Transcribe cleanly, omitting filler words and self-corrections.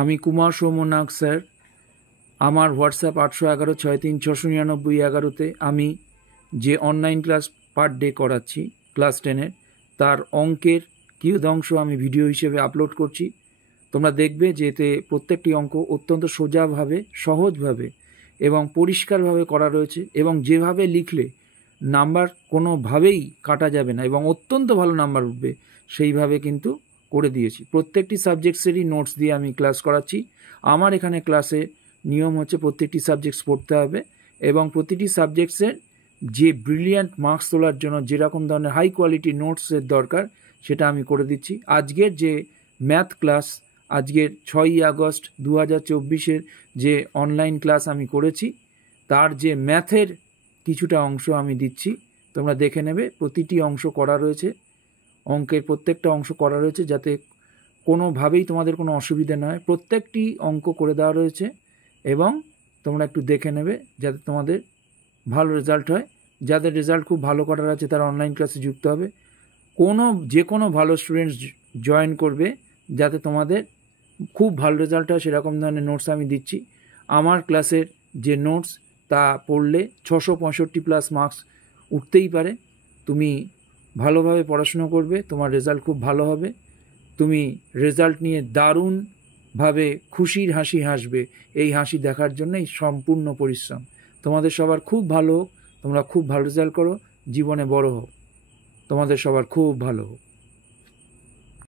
আমি কুমার সৌম্যনাগ স্যার। আমার হোয়াটসঅ্যাপ 811-63-699-11-তে আমি যে অনলাইন ক্লাস পার ডে করাচ্ছি ক্লাস 10-এর, তার অঙ্কের কিয়দাংশ আমি ভিডিও হিসেবে আপলোড করছি। তোমরা দেখবে যে এতে প্রত্যেকটি অঙ্ক অত্যন্ত সোজাভাবে, সহজভাবে এবং পরিষ্কারভাবে করা রয়েছে, এবং যেভাবে লিখলে নাম্বার কোনোভাবেই কাটা যাবে না এবং অত্যন্ত ভালো নাম্বার উঠবে সেইভাবে কিন্তু করে দিয়েছি। প্রত্যেকটি সাবজেক্টসেরই নোটস দিয়ে আমি ক্লাস করাচ্ছি। আমার এখানে ক্লাসে নিয়ম হচ্ছে প্রত্যেকটি সাবজেক্টস পড়তে হবে এবং প্রতিটি সাবজেক্টসের যে ব্রিলিয়ান্ট মার্কস তোলার জন্য যেরকম ধরনের হাই কোয়ালিটি নোটসের দরকার সেটা আমি করে দিচ্ছি। আজকের যে ম্যাথ ক্লাস, আজকের 6ই আগস্ট 2024-এর যে অনলাইন ক্লাস আমি করেছি, তার যে ম্যাথের কিছুটা অংশ আমি দিচ্ছি, তোমরা দেখে নেবে। প্রতিটি অংশ করা রয়েছে, অঙ্কের প্রত্যেকটা অংশ করা রয়েছে, যাতে কোনোভাবেই তোমাদের কোনো অসুবিধা না হয়। প্রত্যেকটি অঙ্ক করে দেওয়া রয়েছে এবং তোমরা একটু দেখে নেবে যাতে তোমাদের ভালো রেজাল্ট হয়। যাদের রেজাল্ট খুব ভালো করার আছে তারা অনলাইন ক্লাসে যুক্ত হবে। যে কোনো ভালো স্টুডেন্টস জয়েন করবে যাতে তোমাদের খুব ভালো রেজাল্ট হয়, সেরকম ধরনের নোটস আমি দিচ্ছি। আমার ক্লাসের যে নোটস তা পড়লে 665+ মার্কস উঠতেই পারে। তুমি ভালোভাবে পড়াশুনো করবে, তোমার রেজাল্ট খুব ভালো হবে। তুমি রেজাল্ট নিয়ে দারুণভাবে খুশির হাসি হাসবে। এই হাসি দেখার জন্যই সম্পূর্ণ পরিশ্রম। তোমাদের সবার খুব ভালো হোক, তোমরা খুব ভালো রেজাল্ট করো, জীবনে বড় হোক, তোমাদের সবার খুব ভালো হোক।